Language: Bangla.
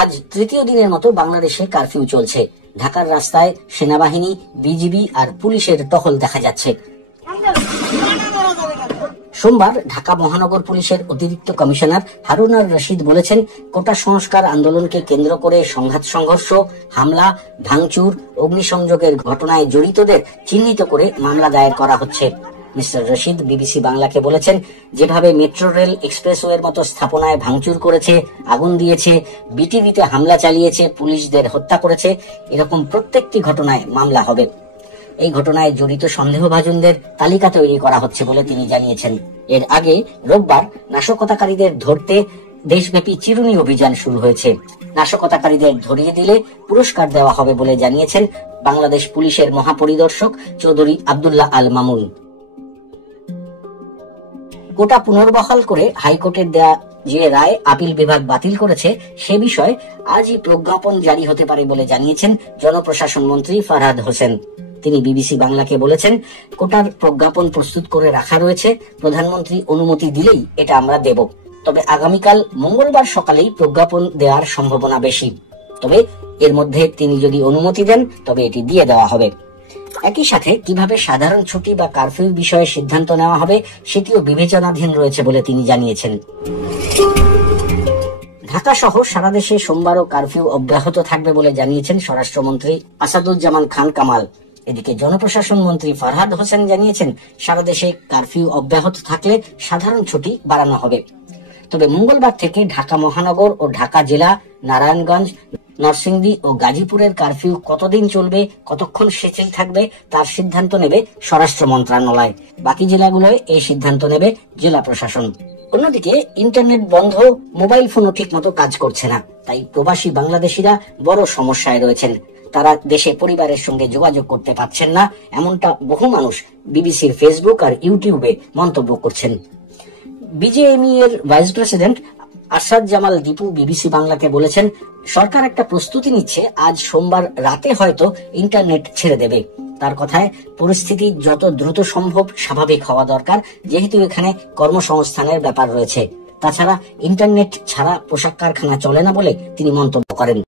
আজ তৃতীয় দিনের মতো বাংলাদেশে কারফিউ চলছে। ঢাকার রাস্তায় সেনাবাহিনী, বিজিবি আর পুলিশের টহল দেখা যাচ্ছে। সোমবার ঢাকা মহানগর পুলিশের অতিরিক্ত কমিশনার হারুনার রশিদ বলেছেন, কোটা সংস্কার আন্দোলনকে কেন্দ্র করে সংঘাত সংঘর্ষ, হামলা, ভাঙচুর, অগ্নিসংযোগের ঘটনায় জড়িতদের চিহ্নিত করে মামলা দায়ের করা হচ্ছে। মিস্টার রশিদ বিবিসি বাংলাকে বলেছেন, যেভাবে মেট্রো রেল, এক্সপ্রেসওয়ের মতো স্থাপনায় ভাঙচুর করেছে, আগুন দিয়েছে, বিটিভিতে হামলা চালিয়েছে, পুলিশদের হত্যা করেছে, এরকম প্রত্যেকটি ঘটনায় মামলা হবে। এই ঘটনায় জড়িত সন্দেহভাজনদের তালিকা তৈরি করা হচ্ছে বলে তিনি জানিয়েছেন। এর আগে রোববার নাশকতাকারীদের ধরতে দেশব্যাপী চিরুনি অভিযান শুরু হয়েছে। নাশকতাকারীদের ধরিয়ে দিলে পুরস্কার দেওয়া হবে বলে জানিয়েছেন বাংলাদেশ পুলিশের মহাপরিদর্শক চৌধুরী আব্দুল্লাহ আল মামুন। কোটা পুনর্বহাল করে হাইকোর্টের দেয়া যে রায় আপিল বিভাগ বাতিল করেছে, সে বিষয়ে আজই প্রজ্ঞাপন জারি হতে পারে বলে জানিয়েছেন জনপ্রশাসন মন্ত্রী ফারহাদ হোসেন। তিনি বিবিসি বাংলাকে বলেছেন, কোটার প্রজ্ঞাপন প্রস্তুত করে রাখা রয়েছে, প্রধানমন্ত্রী অনুমতি দিলেই এটা আমরা দেব। তবে আগামীকাল মঙ্গলবার সকালেই প্রজ্ঞাপন দেওয়ার সম্ভাবনা বেশি। তবে এর মধ্যে তিনি যদি অনুমতি দেন তবে এটি দিয়ে দেওয়া হবে। একই সাথে কিভাবে সাধারণ ছুটি বা কারফিউ বিষয়ে সিদ্ধান্ত নেওয়া হবে সেটিও বিবেচনাধীন রয়েছে বলে তিনি জানিয়েছেন। ঢাকা সহ সারা দেশে সোমবারও কারফিউ অব্যাহত থাকবে বলে জানিয়েছেন স্বরাষ্ট্রমন্ত্রী আসাদুজ্জামান খান কামাল। এদিকে জনপ্রশাসন মন্ত্রী ফারহাদ হোসেন জানিয়েছেন, সারা দেশে কারফিউ অব্যাহত থাকলে সাধারণ ছুটি বাড়ানো হবে। তবে মঙ্গলবার থেকে ঢাকা মহানগর ও ঢাকা জেলা, নারায়ণগঞ্জ, নরসিংদী ও গাজীপুরের কারফিউ কতদিন চলবে, কতক্ষণ শিথিল থাকবে তার সিদ্ধান্ত নেবে স্বরাষ্ট্র মন্ত্রণালয়। বাকি জেলাগুলোয় এই সিদ্ধান্ত নেবে জেলা প্রশাসন। অন্যদিকে ইন্টারনেট বন্ধ, মোবাইল ফোনও ঠিক মতো কাজ করছে না। তাই প্রবাসী বাংলাদেশিরা বড় সমস্যায় রয়েছেন। তারা দেশে পরিবারের সঙ্গে যোগাযোগ করতে পারছেন না, এমনটা বহু মানুষ বিবিসির ফেসবুক আর ইউটিউবে মন্তব্য করছেন। বিজেএমই এর vice president Asad Jamal Dipu BBC বাংলাকে বলেছেন, সরকার একটা প্রস্তুতি নিচ্ছে, আজ সোমবার রাতে হয়তো ইন্টারনেট ছেড়ে দেবে। তার কথায় পরিস্থিতি যত দ্রুত সম্ভব স্বাভাবিক হওয়া দরকার, যেহেতু এখানে কর্মসংস্থানের ব্যাপার রয়েছে। তাছাড়া ইন্টারনেট ছাড়া পোশাক কারখানা চলে না বলে তিনি মন্তব্য করেন।